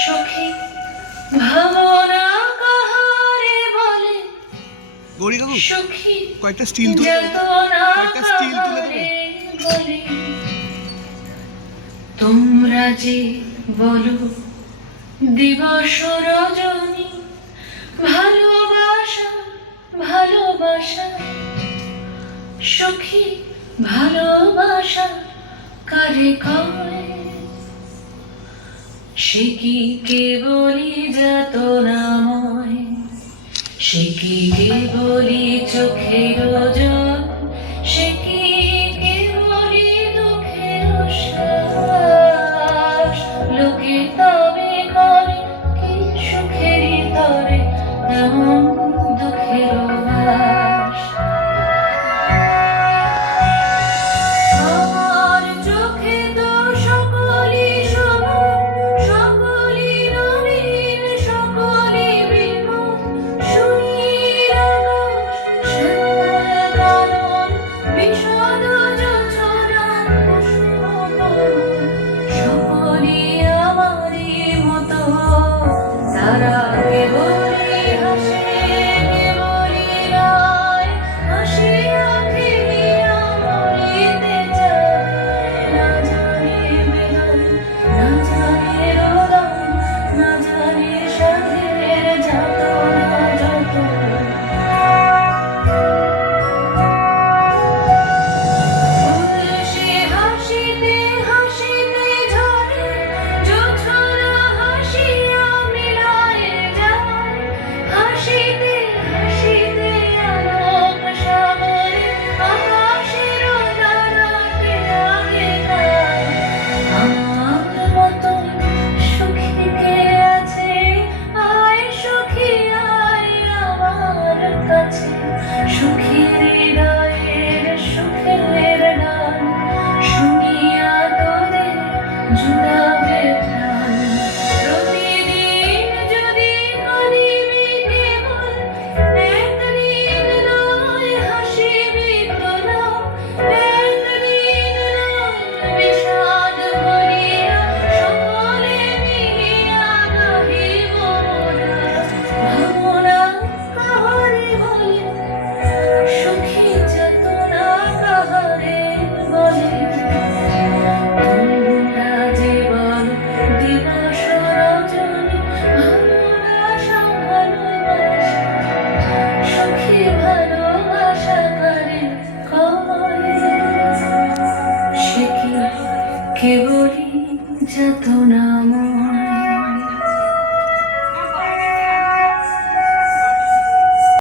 সখী ভাবনা কাহারে বলে গৌরী কাকু সখী কয়েকটা স্টিল তুলে যাতনা কয়েকটা স্টিল তুলে দেবে কাহারে বলে তোমরা যে বলো দিবস রজনী ভালোবাসা ভালোবাসা সখী ভালোবাসা কারে কয় সে কি কেবলি যাতনাময় সে কি কেবলি চোখের জল সে কি কেবলি দুঃখের শ্বাস লোকে তবে করে কি সুখেরই তরে এমন দুঃখের বাস আমার চোখে তো সকলই সমান সকলই নবীন সকলই বিমল সুনীল আকাশ শ্যামল কানন বিষাদ যোছনা কুসুম কোমল সকলই আমারই মতো তারা